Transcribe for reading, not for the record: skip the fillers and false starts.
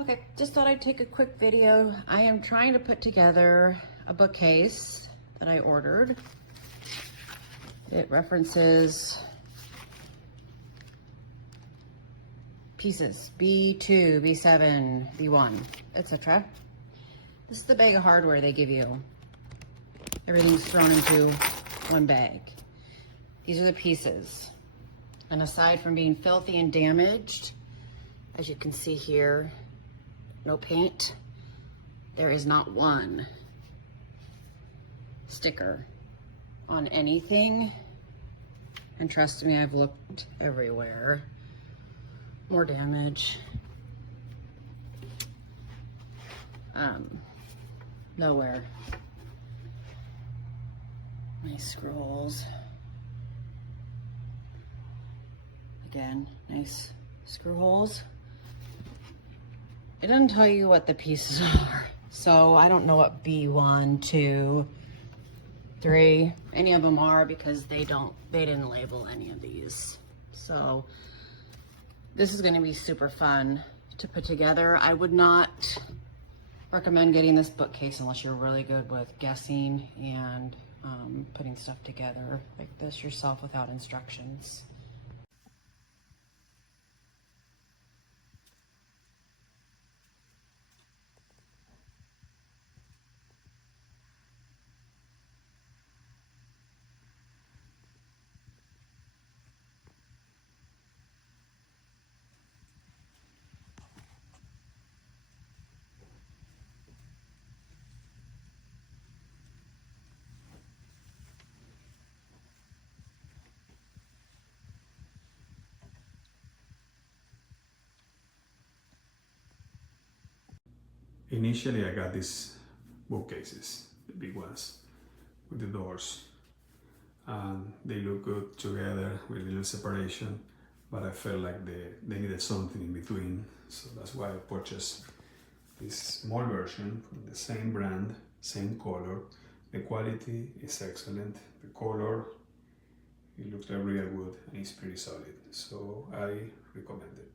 Okay, just thought I'd take a quick video. I am trying to put together a bookcase that I ordered. It references pieces, B2, B7, B1, etc. This is the bag of hardware they give you. Everything's thrown into one bag. These are the pieces. And aside from being filthy and damaged, as you can see here, no paint, there is not one sticker on anything. And trust me, I've looked everywhere. More damage. Nowhere. Nice screw holes. Again, nice screw holes. It doesn't tell you what the pieces are. So I don't know what B1, 2, 3, any of them are because they didn't label any of these. So this is gonna be super fun to put together. I would not recommend getting this bookcase unless you're really good with guessing and putting stuff together like this yourself without instructions. Initially, I got these bookcases, the big ones, with the doors. And they look good together with a little separation, but I felt like they needed something in between. So that's why I purchased this small version from the same brand, same color. The quality is excellent. The color, it looks like real wood and it's pretty solid. So I recommend it.